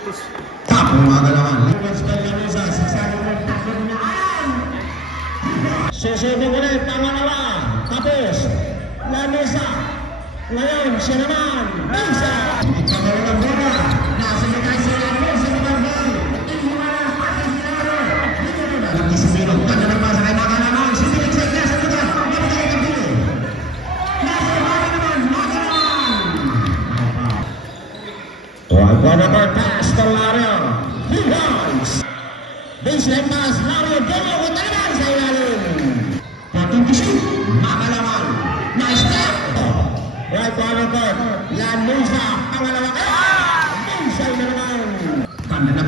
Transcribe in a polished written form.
putos. Tapong magalawan. Susubok ulit, pangalawa. Tapos, Lanesa. Ngayon, siya naman. Isa. Pagkaroon ng bola. Nasa likay si Lanesa ni Marvel. Nag-isimilog ka na naman sa kay Magalawan. Si Felix ay nasa lugar. Mabigay ang pili. Nasa bali naman, Magalawan. One over pass to Lario. He runs. Baseline pass, Lario. Demo ko talaga sa ilalim. Patuntusin, Magalawan. Nice step. Right corner court. Lanesa. Pangalawa. Baseline na naman. Kanda na